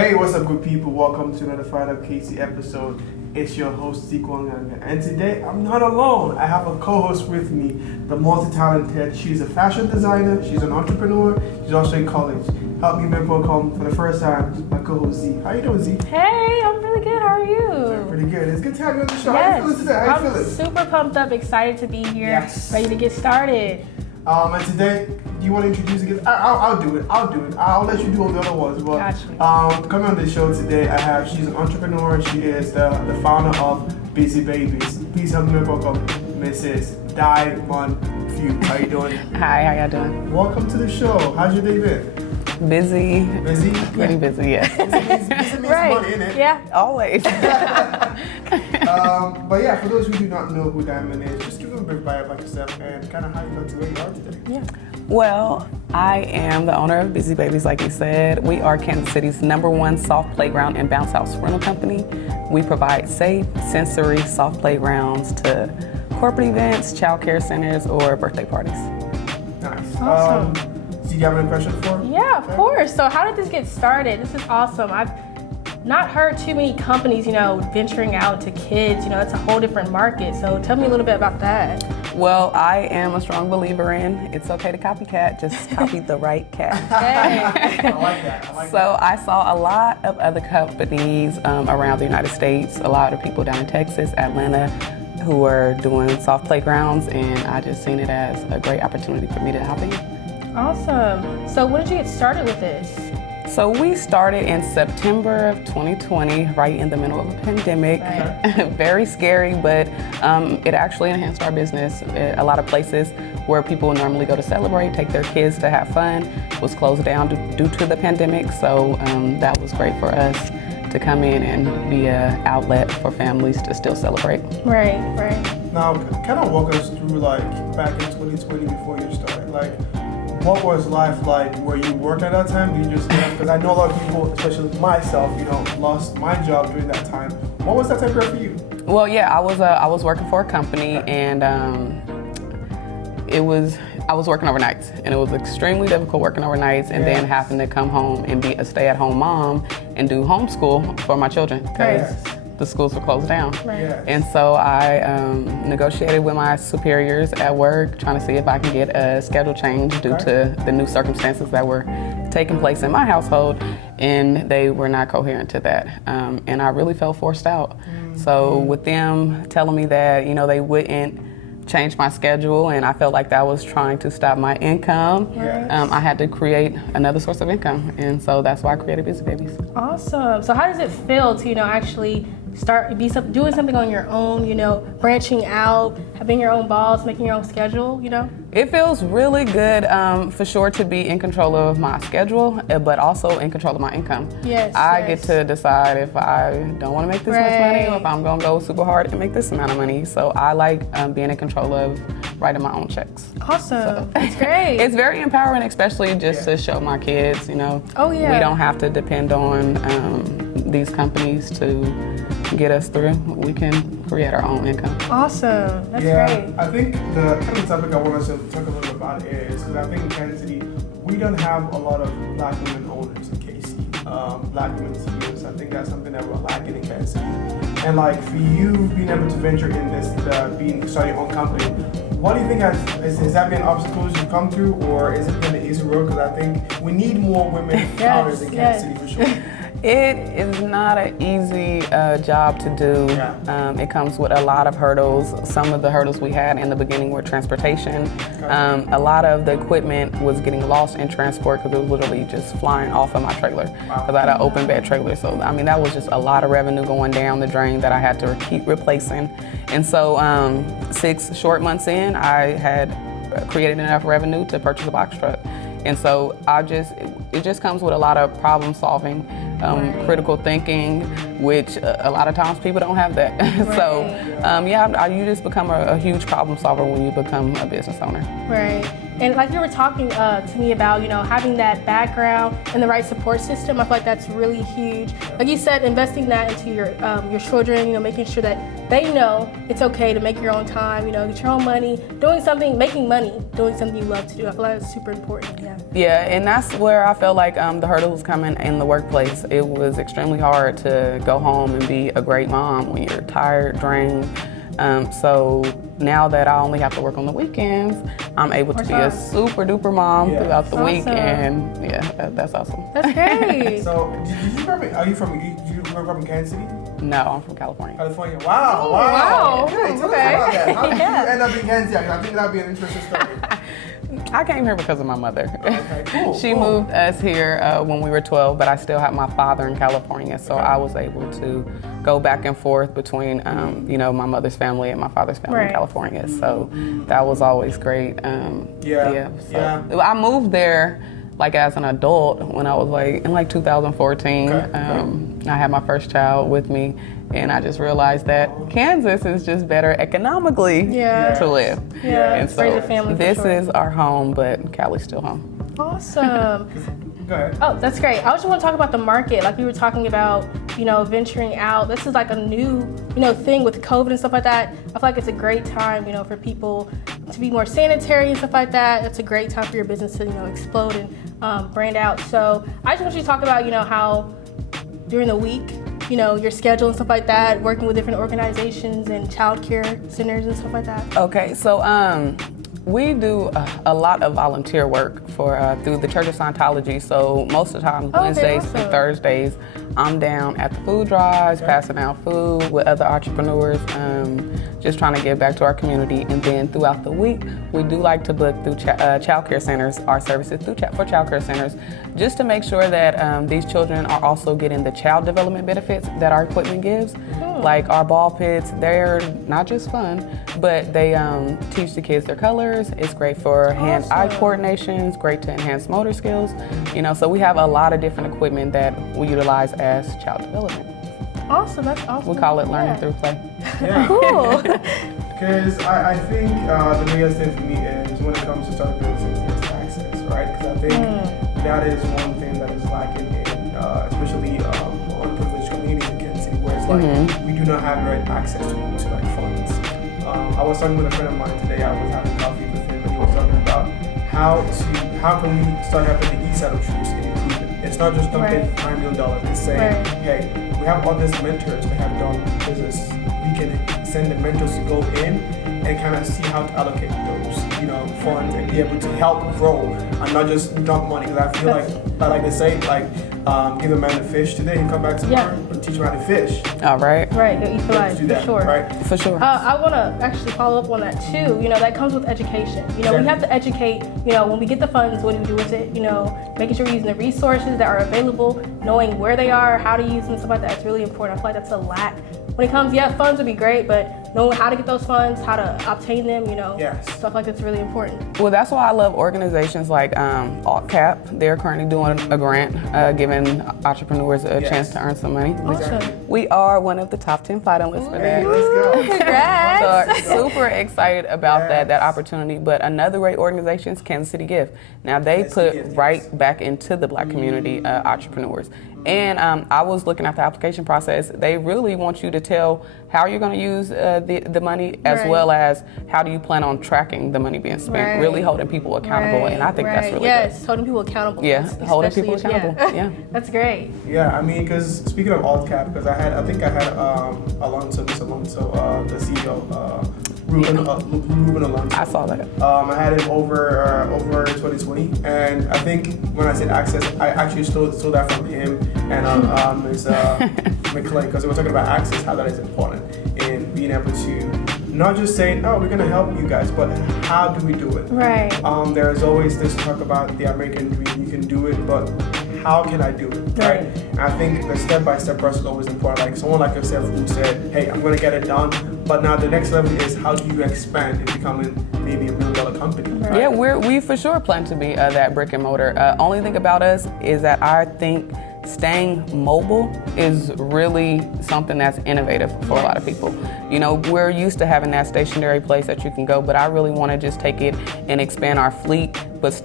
Hey, what's up, good people? Welcome to another FIREDUP KC episode. It's your host, Zikwanganga. And today, I'm not alone. I have a co-host with me, the multi-talented. She's a fashion designer, she's an entrepreneur, she's also in college. Help me welcome for the first time, my co-host, Z. How you doing, Z? Hey, I'm really good. How are you? Pretty good. It's good to have you on the show. Yes. How you feeling today? How you feeling? Super pumped up, excited to be here, Yes. ready to get started. And today, do you want to introduce again? I'll do it. I'll let you do all the other ones. But Gotcha. coming on the show today, she's an entrepreneur. She is the founder of Busy Babies. Please help me welcome Mrs. Diamond Few. How you doing? Hi, how y'all doing? Welcome to the show. How's your day been? Busy. Busy? Pretty busy, yeah. Busy means Right. money, innit? Yeah. Always. But yeah, for those who do not know who Diamond is, just give them a brief bio about yourself and kind of how you got to where you are today. Yeah. Well, I am the owner of Busy Babies, like you said. We are Kansas City's #1 soft playground and bounce house rental company. We provide safe, sensory, soft playgrounds to corporate events, child care centers, or birthday parties. Nice. Awesome. Do you have any questions for me? Yeah, of course. So how did this get started? This is awesome. I've not heard too many companies, venturing out to kids. It's a whole different market. So tell me a little bit about that. Well, I am a strong believer in it's okay to copycat, just copy the right cat. Hey. I like that. So I saw a lot of other companies around the United States, a lot of people down in Texas, Atlanta, who were doing soft playgrounds, and I just seen it as a great opportunity for me to hop in. Awesome. So when did you get started with this? So we started in September of 2020, right in the middle of a pandemic. Right. Very scary, but it actually enhanced our business. A lot of places where people normally go to celebrate, take their kids to have fun, was closed down due to the pandemic. So that was great for us to come in and be an outlet for families to still celebrate. Right. Now, kind of walk us through back in 2020 before you started. What was life like? Were you working at that time? Did you just because I know a lot of people, especially myself, lost my job during that time. What was that time period for you? Well, yeah, I was working for a company, and I was working overnights, and it was extremely difficult working overnights, and then having to come home and be a stay-at-home mom and do homeschool for my children because the schools were closed down. Right. Yes. And so I negotiated with my superiors at work, trying to see if I can get a schedule change due to the new circumstances that were taking place in my household, and they were not coherent to that. And I really felt forced out. So with them telling me that, they wouldn't change my schedule, and I felt like that was trying to stop my income, I had to create another source of income. And so that's why I created Busy Babies. Awesome. So how does it feel to, actually doing something on your own, branching out, having your own boss, making your own schedule, It feels really good, for sure, to be in control of my schedule, but also in control of my income. Yes. I get to decide if I don't want to make this much money or if I'm going to go super hard and make this amount of money. So I like being in control of writing my own checks. Awesome. That's great. It's very empowering, especially just to show my kids, Oh, yeah. we don't have to depend on these companies to get us through. We can create our own income. Awesome. That's great. I think the kind of topic I want us to talk a little bit about is because I think in Kansas City, we don't have a lot of black women owners in KC, black women CEOs. I think that's something that we're lacking in Kansas City. And for you being able to venture in this, start your own company, what do you think has that been obstacles you've come through, or is it been an easy road? Because I think we need more women founders in Kansas City for sure. It is not an easy job to do. It comes with a lot of hurdles. Some of the hurdles we had in the beginning were transportation. A lot of the equipment was getting lost in transport because it was literally just flying off of my trailer because I had an open bed trailer. So, that was just a lot of revenue going down the drain that I had to keep replacing. And so 6 short months in, I had created enough revenue to purchase a box truck. And so it just comes with a lot of problem solving, critical thinking, which a lot of times people don't have that. Right. So you just become a huge problem solver when you become a business owner. Right. And like you were talking to me about, having that background and the right support system, I feel like that's really huge. Like you said, investing that into your children, making sure that they know it's okay to make your own time, you know, get your own money, making money, doing something you love to do. I feel like it's super important, yeah. Yeah, and that's where I felt like the hurdles coming in the workplace. It was extremely hard to go home and be a great mom when you're tired, drained. So now that I only have to work on the weekends, I'm able to be a super duper mom throughout the week, and that's awesome. That's great. So, are you from Kansas City? No, I'm from California. California. Wow. Oh, wow. Hey, tell us about that. How did you end up in Kansas City? I think that'd be an interesting story. I came here because of my mother. Okay, cool. She moved us here when we were 12, but I still have my father in California, so I was able to go back and forth between, my mother's family and my father's family in California. So that was always great. I moved there like as an adult when I was in 2014. I had my first child with me, and I just realized that Kansas is just better economically to live. Yeah, and so raise a family. This is our home, but Cali's still home. Awesome. Go ahead. Oh, that's great. I just want to talk about the market. Like we were talking about, venturing out. This is like a new, thing with COVID and stuff like that. I feel like it's a great time, for people to be more sanitary and stuff like that. It's a great time for your business to, explode and brand out. So I just want you to talk about, how during the week, your schedule and stuff like that, working with different organizations and childcare centers and stuff like that. Okay, so we do a lot of volunteer work through the Church of Scientology. So most of the time, Wednesdays and Thursdays, I'm down at the food drives, passing out food with other entrepreneurs, just trying to give back to our community. And then throughout the week, we do like to book through childcare centers, our services for childcare centers, just to make sure that these children are also getting the child development benefits that our equipment gives. Like our ball pits, they're not just fun, but they teach the kids their colors. It's great for hand-eye coordination. It's great to enhance motor skills. So we have a lot of different equipment that we utilize as child development. Awesome, that's awesome. We call it learning through play. Yeah. Cool. Because I think the biggest thing for me is when it comes to startup businesses is access, right? Because I think that is one thing that is lacking in, especially underprivileged communities in Kansas City, where it's like we do not have direct access to funds. I was talking with a friend of mine today. I was having coffee with him, and he was talking about how can we start helping the east side of troops in inclusion. It's not just dumping $9 million. It's saying, hey, we have all these mentors that have done business. We can send the mentors to go in and kind of see how to allocate those, funds and be able to help grow and not just dump money. Because I feel like they say, give a man a fish today and come back tomorrow and teach him how to fish. All right. Right, you eat for life, for sure. Right? For sure. I want to actually follow up on that too. That comes with education. We have to educate, when we get the funds, what do we do with it? Making sure we're using the resources that are available, knowing where they are, how to use them, stuff like that. It's really important. I feel like that's a lack. When it comes, funds would be great, but knowing how to get those funds, how to obtain them, stuff like that's really important. Well, that's why I love organizations like AltCap. They're currently doing a grant, giving entrepreneurs a chance to earn some money. Awesome. We are one of the top 10 finalists for that. Let's go. Congrats. So super excited about that opportunity. But another great organization is Kansas City Give. Now they put right back into the Black community entrepreneurs. And I was looking at the application process. They really want you to tell how you're going to use the money, as well as how do you plan on tracking the money being spent. Really holding people accountable, and I think that's really good. Yes, holding people accountable. Yeah, holding people accountable. Yeah. That's great. Yeah, I mean, because speaking of AltCap, because I think I had Alonso, the CEO, Ruben Alonso. I saw that. I had him over 2020, and I think when I said access, I actually stole that from him and Ms. McClay, because we were talking about access, how that is important in being able to not just saying, oh, we're going to help you guys, but how do we do it? Right. There's always this talk about the American dream. You can do it, but how can I do it? Right. And I think the step-by-step process is always important. Like someone like yourself who said, hey, I'm going to get it done, but now the next level is how do you expand and becoming maybe $1 million company? Right? Yeah, we for sure plan to be that brick and mortar. Only thing about us is that I think staying mobile is really something that's innovative for a lot of people. We're used to having that stationary place that you can go, but I really want to just take it and expand our fleet,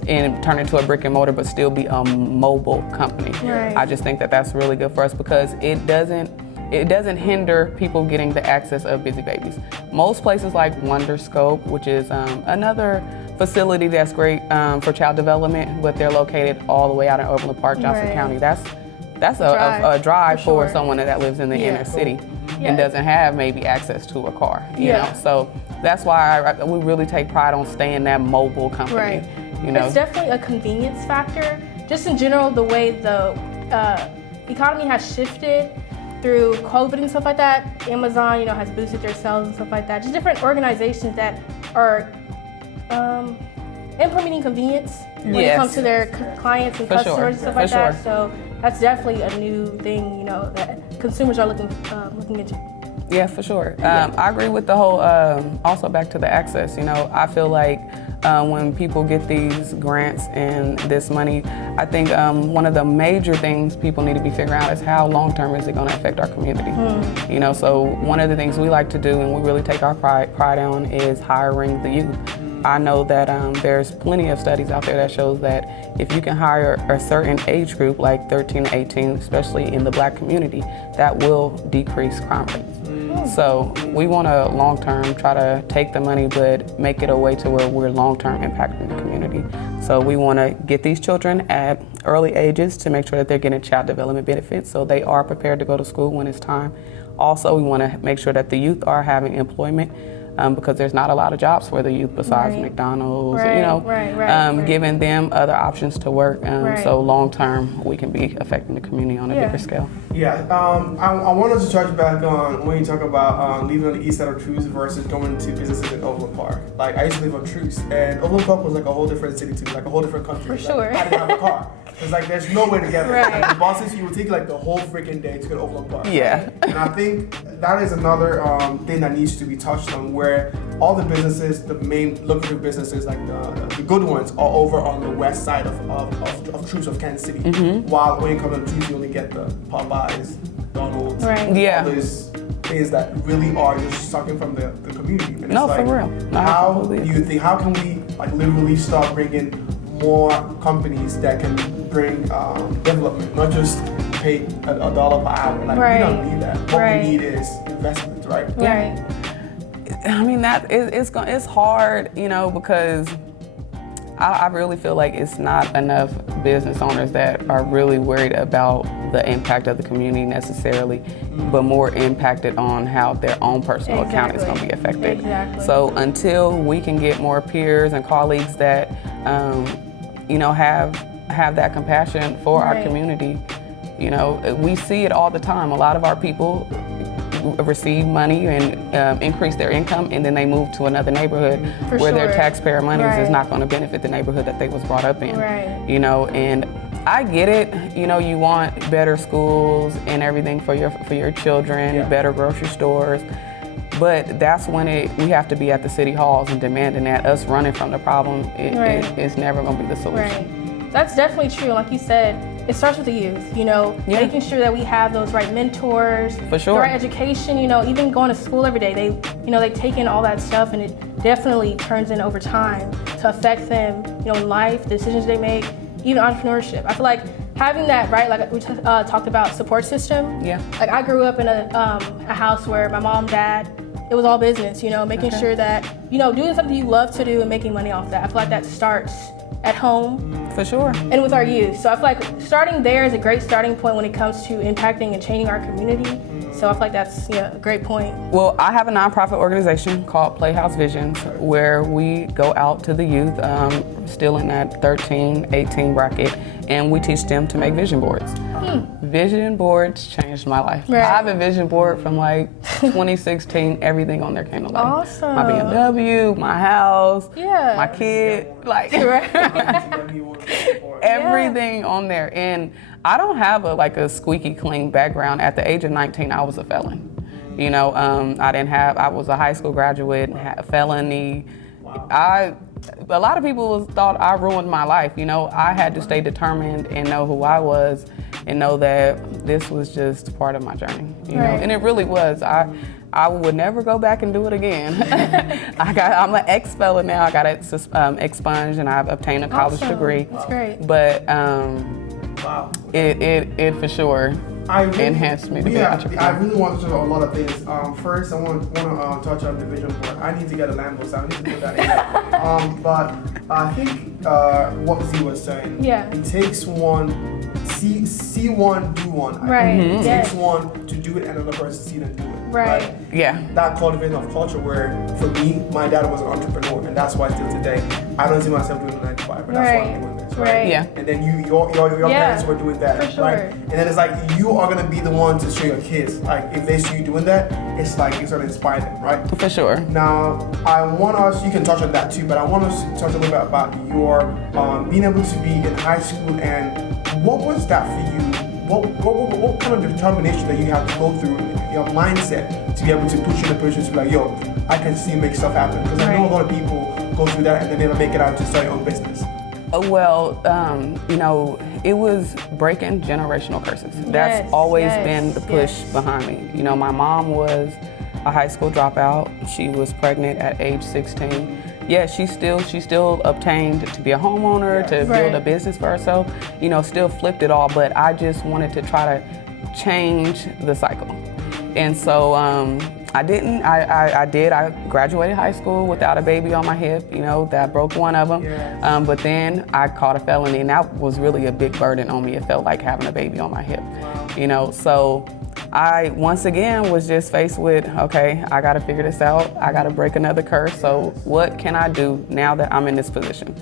and turn it into a brick and mortar, but still be a mobile company. Right. I just think that that's really good for us because it doesn't it doesn't hinder people getting the access of Busy Babies. Most places like Wonder Scope, which is another facility that's great for child development, but they're located all the way out in Overland Park, Johnson County. That's a drive for someone that lives in the inner city and doesn't have maybe access to a car. You know, so that's why we really take pride on staying that mobile company. Right. You know, it's definitely a convenience factor. Just in general, the way the economy has shifted through COVID and stuff like that. Amazon, you know, has boosted their sales and stuff like that. Just different organizations that are implementing convenience when it comes to their clients and customers and stuff like that. So that's definitely a new thing, you know, that consumers are looking into. Yeah, for sure. I agree with the whole, also back to the access, you know, I feel like when people get these grants and this money, I think one of the major things people need to be figuring out is how long-term is it going to affect our community. You know, so one of the things we like to do and we really take our pride on is hiring the youth. I know that there's plenty of studies out there that shows that if you can hire a certain age group, like 13 to 18, especially in the Black community, that will decrease crime rates. So we want to long-term try to take the money, but make it a way to where we're long-term impacting the community. So we want to get these children at early ages to make sure that they're getting child development benefits so they are prepared to go to school when it's time. Also, we want to make sure that the youth are having employment because there's not a lot of jobs for the youth besides McDonald's, you know, giving them other options to work. So long-term, we can be affecting the community on a bigger scale. Yeah, I wanted to touch back on when you talk about living on the east side of Truce versus going to businesses in Overland Park. Like, I used to live on Truce, and Overland Park was like a whole different city to me, like a whole different country. For sure. I didn't have a car. It's like there's no way to get there. Like, the buses, you would take like the whole freaking day to go to Overland Park. Yeah. And I think that is another thing that needs to be touched on, where all the businesses, the main lucrative businesses, like the good ones, are over on the west side of Truce of Kansas City. While when you come to Truce, you only get the Popeyes, McDonald's, all those things that really are just sucking from the community. And No, it's like, for real. No, how do you think? How can we like literally start bringing more companies that can bring development, not just pay a dollar per hour? Like, we don't need that. What we need is investment, right? I mean, it's hard, you know, because I really feel like it's not enough business owners that are really worried about the impact of the community necessarily, but more impacted on how their own personal account is going to be affected. So until we can get more peers and colleagues that, you know, have that compassion for our community, you know, we see it all the time. A lot of our people receive money and increase their income, and then they move to another neighborhood where their taxpayer money is not going to benefit the neighborhood that they was brought up in. You know, and I get it. You know, you want better schools and everything for your children, better grocery stores. But that's when we have to be at the city halls and demanding that. Us running from the problem is never going to be the solution. That's definitely true. Like you said, it starts with the youth, you know, making sure that we have those right mentors, the right education, you know, even going to school every day. They take in all that stuff, and it definitely turns in over time to affect them, you know, in life, the decisions they make, even entrepreneurship. I feel like having that, right, like we talked about, support system. Like, I grew up in a house where my mom, dad, it was all business, you know, making sure that, you know, doing something you love to do and making money off that. I feel like that starts at home. For sure. And with our youth. So I feel like starting there is a great starting point when it comes to impacting and changing our community. So I feel like that's a great point. Well, I have a nonprofit organization called Playhouse Visions, where we go out to the youth, still in that 13, 18 bracket, and we teach them to make vision boards. Vision boards changed my life. I have a vision board from like 2016. Everything on there came to life. Awesome. My BMW, my house, my kid, like everything on there. And I don't have a squeaky clean background. At the age of 19, I was a felon. You know, I was a high school graduate, had a felony. A lot of people thought I ruined my life. You know, I had to stay determined and know who I was and know that this was just part of my journey, you know, and it really was. I would never go back and do it again. I'm an ex-felon now. I got it expunged, and I've obtained a college degree. That's great. But it for sure enhanced me to be an entrepreneur. I really want to talk about a lot of things. First, I want to touch on the vision board. I need to get a Lambo, so I need to put that in. But I think what Z was saying, it takes one, see one, do one. Right. It takes one to do it and another person see them do it. Right. Yeah. That cultivation of culture where, for me, my dad was an entrepreneur, and that's why still today, I don't see myself doing a 9 to 5, but that's why I'm doing this, right? Yeah. And then your parents were doing that, for sure. right? And then it's like, you are gonna be the one to show your kids. Like, if they see you doing that, it's like, it's gonna inspire them, right? For sure. Now, I want us, you can touch on that too, but I want us to touch a little bit about your being able to be in high school, and what was that for you? What kind of determination that you have to go through, your mindset, to be able to push you in a position to be like, yo, I can see make stuff happen? Because I know a lot of people go through that and they never make it out to start your own business. Well, you know, it was breaking generational curses. That's always been the push behind me. You know, my mom was a high school dropout. She was pregnant at age 16. Yeah, she still obtained to be a homeowner, to build a business for herself, you know, still flipped it all, but I just wanted to try to change the cycle. And so I didn't. I graduated high school without a baby on my hip, you know, that broke one of them. Yes. But then I caught a felony, and that was really a big burden on me. It felt like having a baby on my hip, you know, so I, once again, was just faced with, okay, I got to figure this out. I got to break another curse. So what can I do now that I'm in this position?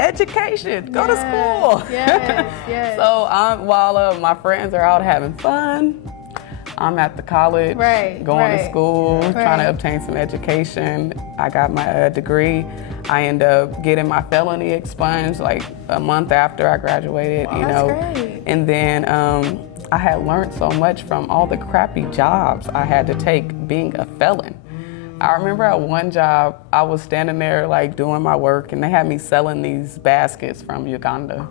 Education, go to school. Yes. So while my friends are out having fun, I'm at the college, going to school, trying to obtain some education. I got my degree. I ended up getting my felony expunged like a month after I graduated, you know. That's great. And then I had learned so much from all the crappy jobs I had to take being a felon. I remember at one job, I was standing there like doing my work, and they had me selling these baskets from Uganda.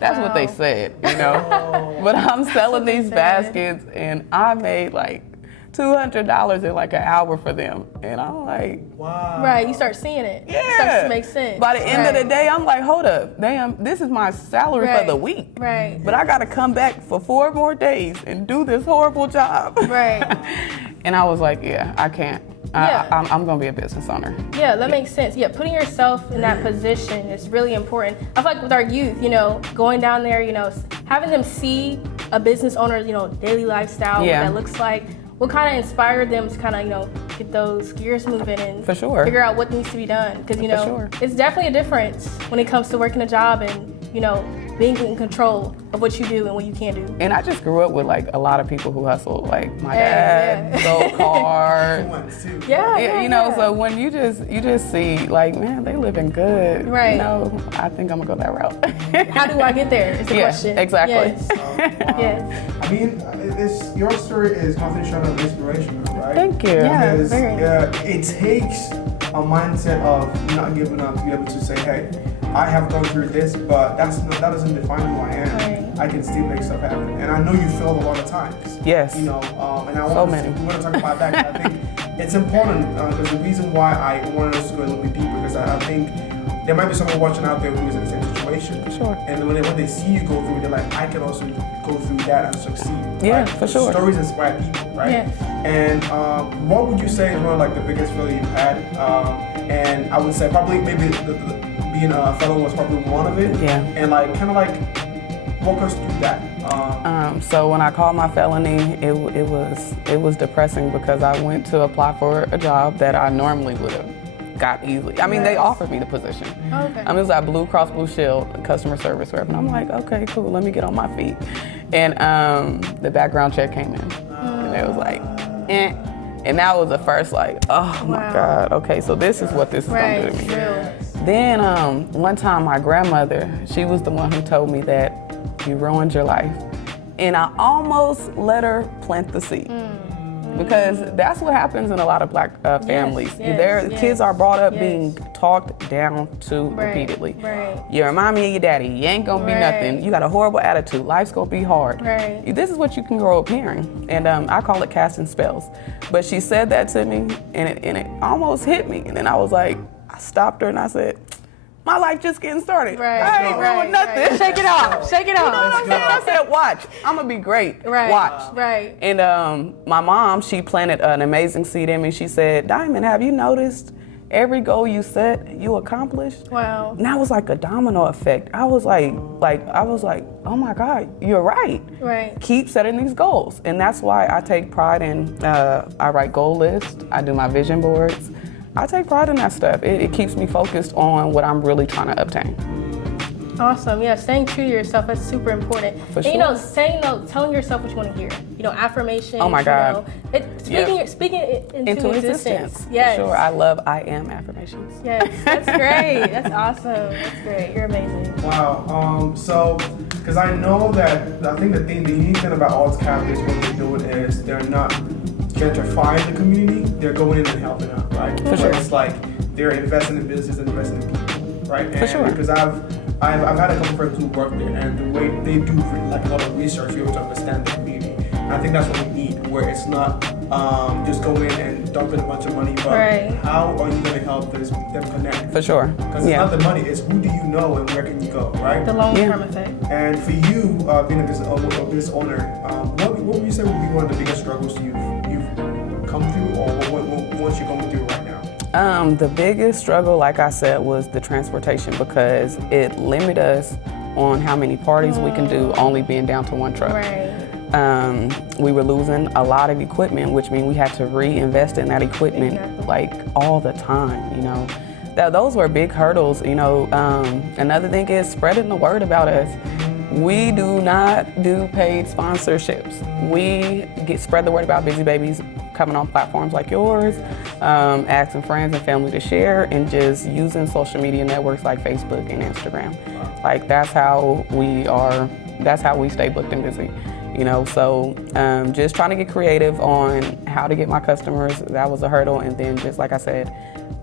That's what they said, you know. But I'm selling these baskets, and I made like $200 in like an hour for them. And I'm like, wow. Right, you start seeing it. Yeah. It starts to make sense. By the end of the day, I'm like, hold up, damn, this is my salary for the week. Right. But I gotta come back for 4 more days and do this horrible job. Right. And I was like, yeah, I can't. I'm gonna be a business owner. Yeah, that makes sense. Yeah, putting yourself in that position is really important. I feel like with our youth, you know, going down there, you know, having them see a business owner, you know, daily lifestyle, what that looks like, what kind of inspired them to kind of, you know, get those gears moving and figure out what needs to be done. Because, you know, it's definitely a difference when it comes to working a job and, you know, being in control of what you do and what you can't do. And I just grew up with like a lot of people who hustle. Like my dad sold cars. You know, so when you just see like, man, they living good. Right. You know, I think I'm gonna go that route. How do I get there is the question. Exactly. Yes. I mean, your story is nothing short of inspirational, right? Thank you. Yeah, Because it takes a mindset of not giving up to be able to say, hey, I have gone through this, but that doesn't define who I am. Right. I can still make stuff happen. And I know you failed a lot of times. Yes. You know, and I we want to talk about that. I think it's important because the reason why I wanted us to go a little bit deeper, because I think there might be someone watching out there who is in the same situation. For sure. And when they see you go through, they're like, I can also go through that and succeed. Yeah, right? for sure. Stories inspire people, right? Yes. And what would you say is one of like the biggest failure you've had? And I would say probably maybe being a fellow was probably one of it. Yeah. And like kind of like walk us through that. So when I called my felony, it was depressing because I went to apply for a job that I normally would have got easily. I mean, they offered me the position. Okay. It was at Blue Cross Blue Shield, customer service rep, and I'm like, okay, cool, let me get on my feet. And the background check came in, and it was like, eh. And that was the first like, oh my God, okay, so this is what this is gonna do to me. Then one time my grandmother, she was the one who told me that you ruined your life. And I almost let her plant the seed. Because that's what happens in a lot of black families. Their kids are brought up being talked down to repeatedly. Right. You remind me of your daddy. You ain't gonna be nothing. You got a horrible attitude. Life's gonna be hard. Right. This is what you can grow up hearing. And I call it casting spells. But she said that to me, and it almost hit me. And then I was like, I stopped her and I said, my life just getting started. Right, I ain't doing nothing. Right. Shake it off. Shake it off. You know what I'm saying? I said, watch. I'm gonna be great. Right. Watch. Right. And my mom, she planted an amazing seed in me. She said, Diamond, have you noticed every goal you set, you accomplished? Wow. And that was like a domino effect. I was like, oh my God, you're right. Right. Keep setting these goals. And that's why I take pride in, I write goal lists, I do my vision boards. I take pride in that stuff. It keeps me focused on what I'm really trying to obtain. Awesome. Yeah, staying true to yourself, that's super important. For and sure. telling yourself what you want to hear. Affirmations. Oh my God. Speaking it into existence. Yes. For sure. I am affirmations. Yes, that's great. That's awesome. That's great. You're amazing. Wow. So, because I know that, I think the unique thing about Alts Catalyst, what they're doing is they're not gentrifying the community, they're going in and helping out, right? For sure. It's like they're investing in business and investing in people, right? And for sure. Because I've had a couple friends who work there, and the way they do like a lot of research, you're able to understand the community. And I think that's what we need, where it's not just go in and dump in a bunch of money, but how are you going to help them connect? For sure. Because it's not the money, it's who do you know and where can you go, right? The long-term effect. And for you, being a business owner, what would you say would be one of the biggest struggles you've come through, or what you're going through right now? The biggest struggle, like I said, was the transportation, because it limited us on how many parties we can do, only being down to one truck. Right. We were losing a lot of equipment, which means we had to reinvest in that equipment like all the time, Those were big hurdles, Another thing is spreading the word about us. We do not do paid sponsorships. We spread the word about Busy Babies coming on platforms like yours, asking friends and family to share, and just using social media networks like Facebook and Instagram. Like that's how we stay booked and busy. So just trying to get creative on how to get my customers, that was a hurdle. And then just like I said,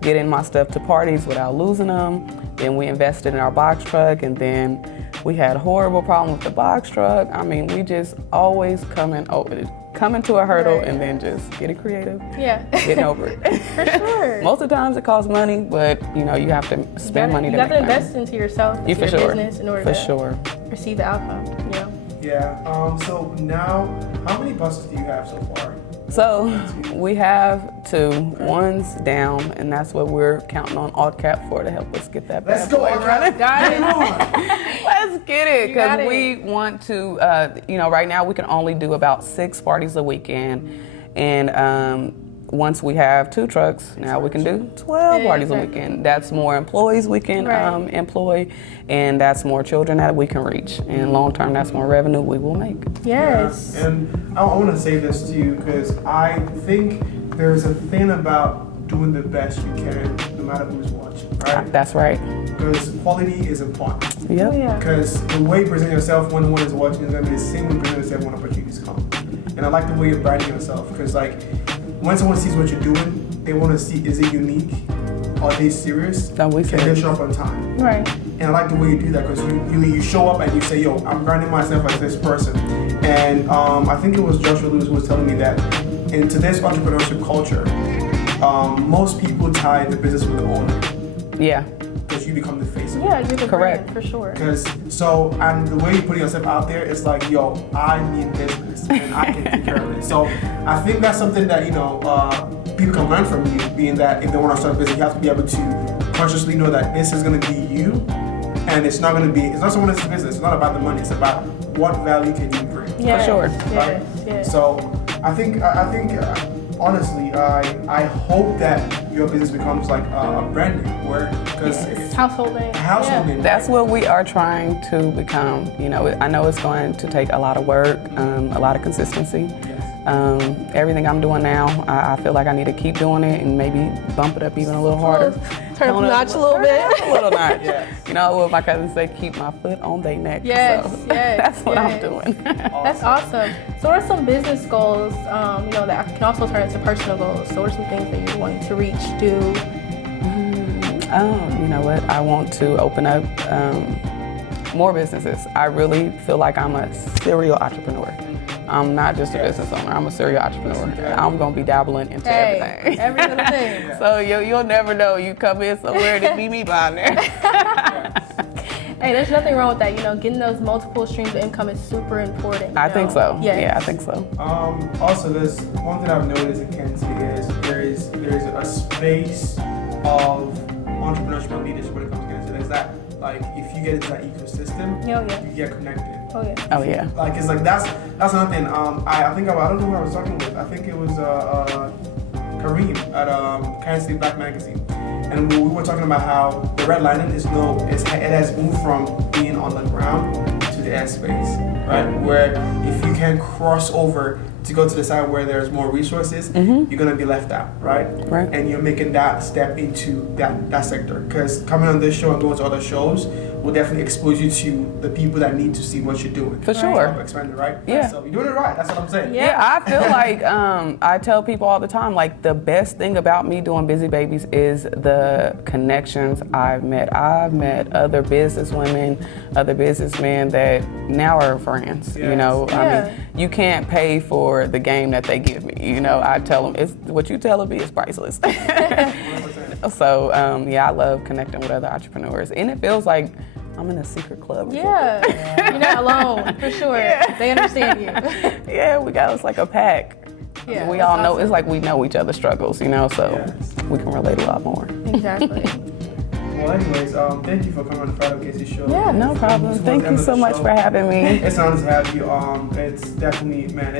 getting my stuff to parties without losing them. Then we invested in our box truck, and then we had a horrible problem with the box truck. I mean, we just always coming to a hurdle and then just getting creative. Yeah. Getting over it. For sure. Most of the times it costs money, but you have to spend money to make money. You have to invest into yourself, into your business in order to receive the outcome. Yeah. So now, how many buses do you have so far? So we have 2. One's down, and that's what we're counting on AltCap for, to help us get that Let's go, running. Got it. Let's get it, because we want to, right now we can only do about 6 parties a weekend, and once we have 2 trucks, now we can do 12 parties a weekend. That's more employees we can employ, and that's more children that we can reach. And long term, that's more revenue we will make. Yes. Yeah. And I want to say this to you, because I think there's a thing about doing the best you can, no matter who's watching, right? That's right. Because quality is important. Yep. Oh, yeah. Because the way you present yourself when one is watching is going to be the same way you present yourself when opportunities come. And I like the way you're branding yourself, because when someone sees what you're doing, they want to see, is it unique? Are they serious? Can they show up on time? Right. And I like the way you do that, because you show up and you say, yo, I'm branding myself as this person. And I think it was Joshua Lewis who was telling me that in today's entrepreneurship culture, most people tie the business with the owner. Yeah. Because you become the face of it. Yeah, you're the correct brand, for sure. And the way you put yourself out there, it's like, yo, I mean business and I can take care of it. So I think that's something that people can learn from you, being that if they want to start a business, you have to be able to consciously know that this is going to be you, and it's not someone else's business. It's not about the money. It's about what value can you bring. Yes, for sure. Right? Yes. So I think honestly, I hope that your business becomes like a brand name, because it's household name. Name. That's what we are trying to become. I know it's going to take a lot of work, a lot of consistency. Everything I'm doing now, I feel like I need to keep doing it and maybe bump it up even a little harder. Turn up the notch a little bit. A little notch. What my cousins say, keep my foot on their neck. Yes, so yes. That's what I'm doing. That's awesome. So what are some business goals, that can also turn into personal goals? So what are some things that you're wanting to reach, do? You know what? I want to open up more businesses. I really feel like I'm a serial entrepreneur. I'm not just a business owner. I'm a serial entrepreneur. I'm gonna be dabbling into everything. Every little thing. So you'll never know. You come in somewhere and it be me behind there. Hey, there's nothing wrong with that. Getting those multiple streams of income is super important. I think so. Yes. Yeah, I think so. Also, there's one thing I've noticed in Kansas City is there's a space of entrepreneurship leadership when it comes to Kansas City. There's that, like, if you get into that ecosystem, you get connected. Oh yeah. Oh yeah. Like, it's like that's another thing. I think I don't know who I was talking with. I think it was Kareem at Kansas City Black Magazine. And we were talking about how the red lining it has moved from being on the ground to the airspace, right? Where if you can cross over to go to the side where there's more resources, you're gonna be left out, right? Right. And you're making that step into that sector. Because coming on this show and going to other shows will definitely expose you to the people that need to see what you're doing. For sure. Expand it, right? Yeah. So you're doing it right. That's what I'm saying. Yeah, I feel like I tell people all the time, like the best thing about me doing Busy Babies is the connections I've met. I've met other business women, other businessmen that now are friends. Yes. I mean, you can't pay for the game that they give me. I tell them, it's what you tell me is priceless. 100%. So I love connecting with other entrepreneurs, and it feels like I'm in a secret club. Yeah, you're not alone, for sure. Yeah. They understand you. Yeah, we got us like a pack. Yeah, We that's all know, awesome. it's like we know each other's struggles, so Yes. we can relate a lot more. Exactly. Well, anyways, thank you for coming on the FIREDUP Casey show. Yeah. No problem. Thank you so much for having me. It's an honor to have you. It's definitely, man.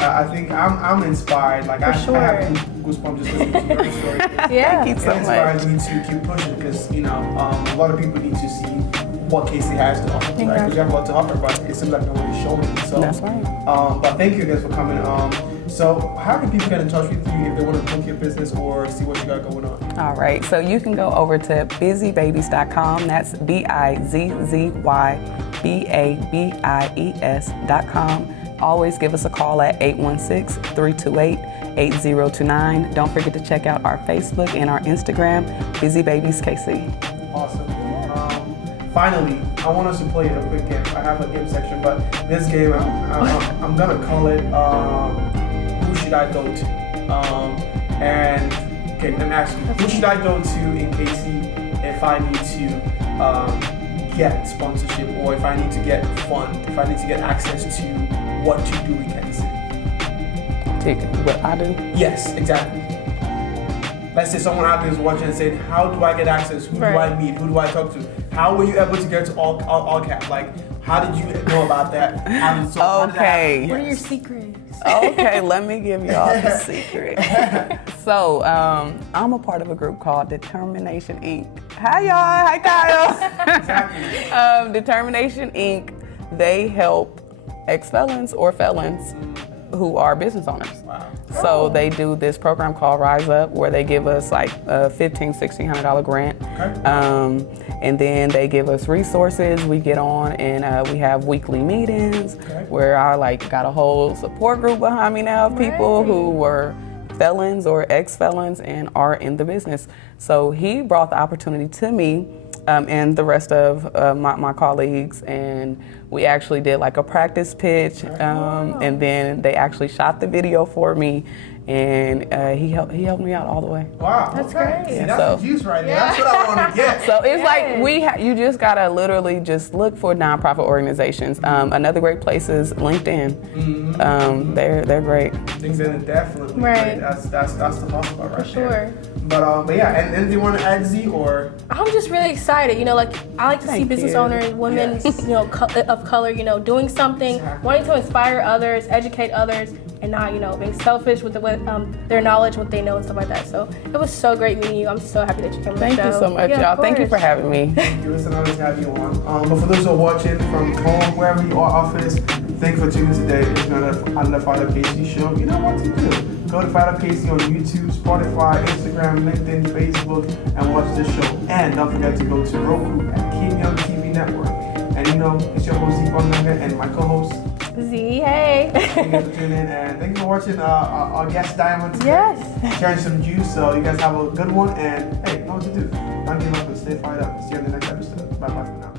I think I'm inspired. Like I have goosebumps just listening to your story. Yeah. Thank you so It inspires much. me to keep pushing because a lot of people need to see what Casey has to offer. Right? Because you have a lot to offer, but it seems like no one is showing it. So That's right. But thank you guys for coming. So how can people get in touch with you if they want to book your business or see what you got going on? All right, so you can go over to busybabies.com. That's BIZZYBABIES.com. Always give us a call at 816-328-8029. Don't forget to check out our Facebook and our Instagram, Busy Babies KC. Awesome. Finally, I want us to play a quick game. I have a game section, but this game, I'm gonna call it Who Should I Go To? Okay, let me ask you, who should I go to in KC if I need to get sponsorship, or if I need to get fund, if I need to get access to what to do in Kansas City? Take what I do? Yes, exactly. Let's say someone out there is watching and saying, how do I get access? Who do I meet? Who do I talk to? How were you able to get to all cap? Like, how did you know about that? How did Okay. What are your secrets? Okay, let me give you all the secret. So, I'm a part of a group called Determination Inc. Hi, y'all. Hi, Kyle. Exactly. Determination Inc. They help ex-felons or felons who are business owners. Wow. So they do this program called Rise Up, where they give us like a $1,500-$1,600 grant. Okay. And then they give us resources. We get on and we have weekly meetings where I got a whole support group behind me now of people who were felons or ex-felons and are in the business. So he brought the opportunity to me and the rest of my colleagues, and we actually did like a practice pitch, and then they actually shot the video for me, and he helped me out all the way. Wow. That's great. See, that's the juice right there. That's what I want to get. So it's like you just gotta literally just look for nonprofit organizations. Another great place is LinkedIn. They're great. LinkedIn definitely. Right. That's the hustle part right For sure. there. But yeah, and do you want to add Z or? I'm just really excited. I like to see business owners, women, of color, doing something, wanting to inspire others, educate others, and not, being selfish with their knowledge, what they know, and stuff like that. So it was so great meeting you. I'm so happy that you came on the show. Thank you so much, y'all. Thank you for having me. Thank you. It's an honor to have you on. But for those who are watching from home, wherever you are, office, thank you for tuning today. It's another FIREDUP KC show. You know what to do. Go to FIREDUP KC on YouTube, Spotify, Instagram, LinkedIn, Facebook, and watch this show. And don't forget to go to Roku and Kenyon TV Network. And it's your host, Zeke and my co-host, Z, hey. Thank you for tuning in, and thank you for watching our guest Diamond today. Yes. Sharing some juice, so you guys have a good one, and hey, know what to do. Don't give up and stay fired up. See you in the next episode. Bye-bye for now.